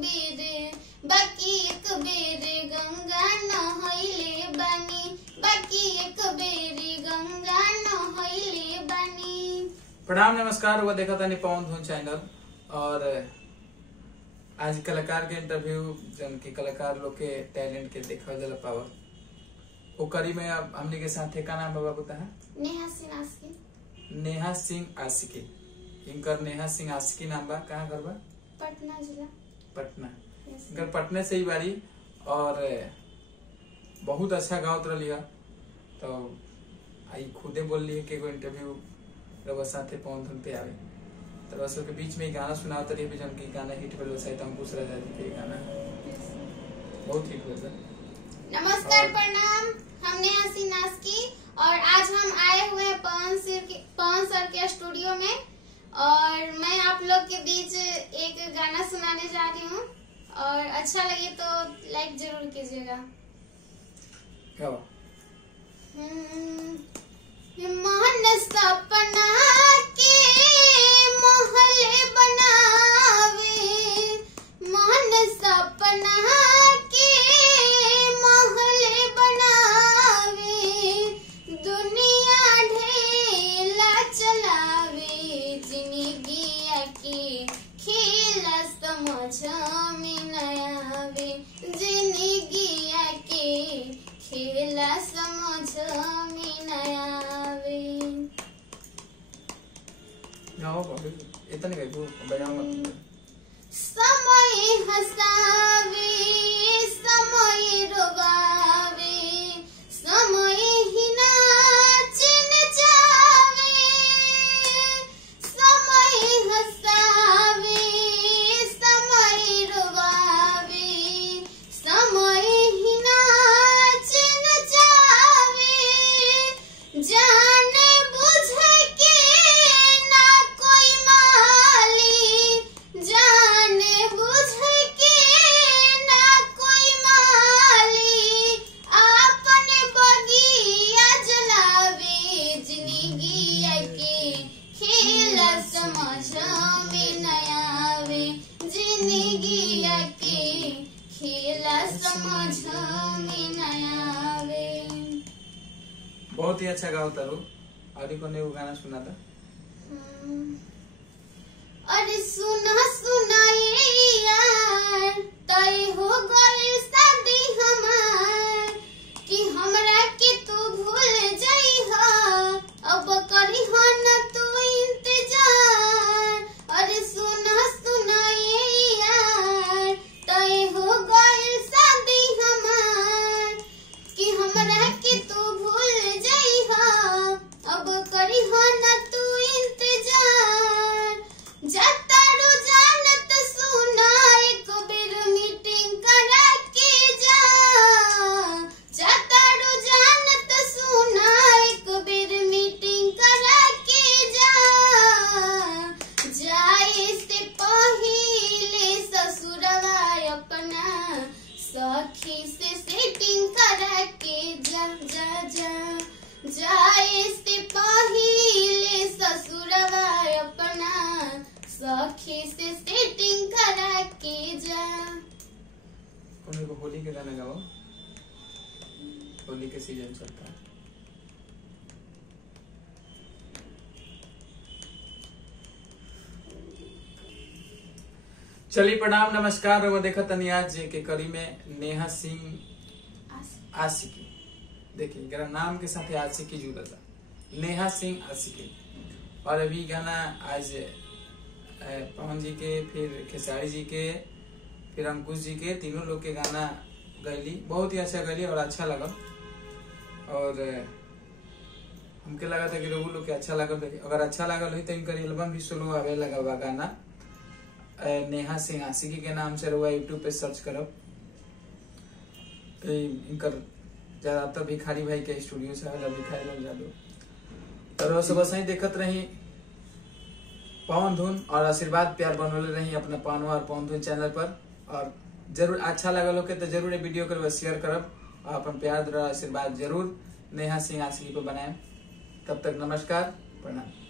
बेर बाकी एक बेर गंगा नहैले बानी बाकी एक बेर गंगा नहैले बानी। प्रणाम नमस्कार, वो देखा था पवन धुन चैनल। और आज कलाकार के इंटरव्यू जन के कलाकार लोग के टैलेंट के देखा जला पावर वो करी में अब हमने के साथ का नाम बाबा बता है नेहा सिंह आशिकी। नेहा सिंह आशिकी, इनकर नेहा सिंह आशिकी नाम बा। कहाँ घर बा? पटना जिला। पटना। इनकर पटने से ही बारी और बहुत अच्छा गावत रही है। तो आई खुदे बोल ली कि इंटरव्यू रवा साथे पवन धुन पे आवे तो बस के बीच में ही गाना सुनाओ तरी भी जन की गाना हिट कर वैसे तो अंकुश राजा जी के गाना बहुत हिट हुआ था। नमस्कार प्रणाम, हम नेहा सिंह आशिकी और आज हम आए हुए हैं पवन सर के स्टूडियो में और मैं आप लोग के बीच एक गाना सुनाने जा रही हूँ और अच्छा लगे तो लाइक जरूर कीजिएगा। मन सपना के महल बनावे, मन सपना के महल बनावे, दुनिया ढेला चलावे, जिंदगिया के खेला समझ में न आवे, जिंदगिया के खेला समझ में न आवे। इतने बजाओ मत। समय हंसावे समय रोवावे, समय ही नाच नचावे, समय हंसावे समय रोवावे, समय ही नाच नचावे, जाने बुझ के ना कोई माली, जाने बुझ के ना कोई माली, आपन बगिया जलावे, जिंदगिया के खेला समझ में न आवे, जिंदगिया के खेला समझ में न आवे। बहुत ही अच्छा गाओ तारू। और को ने वो गाना सुना था। अरे सुना सुना ये यार तय हो गई शादी हमार कि हमरा के तू भूल जाइहा, अब करी हो न तू इंतजार। अरे सुना सुना ये यार तय हो गई शादी हमार कि हमरा के तू भूल जाइहा, अब करी हो न तू इंतजार। जातारू जानत सुना एक बेर मीटिंग करा के जा, जातारू जानत सुना एक बेर मीटिंग करा के जा, जाए से पहिले ससुरवा अपना सखी से सेटिंग करा के जा जा जा, जाए से पहिले ससुरवा अपना सखी से सेटिंग करा के जा। उन्हीं को होली के गाना गाओ, होली के सीजन चलता है। चलिए प्रणाम नमस्कार। वो देखा तनी आज के करी में नेहा सिंह आशिकी। देखिए जरा नाम के साथ आशिकी जुड़ा था, नेहा सिंह आशिकी। और अभी गाना आज पवन जी के, फिर खेसारी जी के, फिर अंकुश जी के, तीनों लोग के गाना गैली। बहुत ही अच्छा गैली और अच्छा लगा। और हमके लगा था कि लोगों लोग के अच्छा लगा। अगर अच्छा लगा हो तो इनका एल्बम भी सुनो आवे लगा हुआ गाना नेहा सिंह आशिकी के नाम से रहुआ यूट्यूब पे सर्च करब। इनकर ज्यादातर भिखारी भाई के स्टूडियो से आवेला, भिखारी लाल जादू। तो सब बस ही देखत रही पवन धुन और आशीर्वाद प्यार बनौले रही अपना पवनवा और पवन धुन चैनल पर। और जरूर अच्छा लगल हो तो जरूर वीडियो कर शेयर करब और अपन प्यार आशीर्वाद जरूर नेहा सिंह आशिकी पे बनाए। तब तक नमस्कार प्रणाम।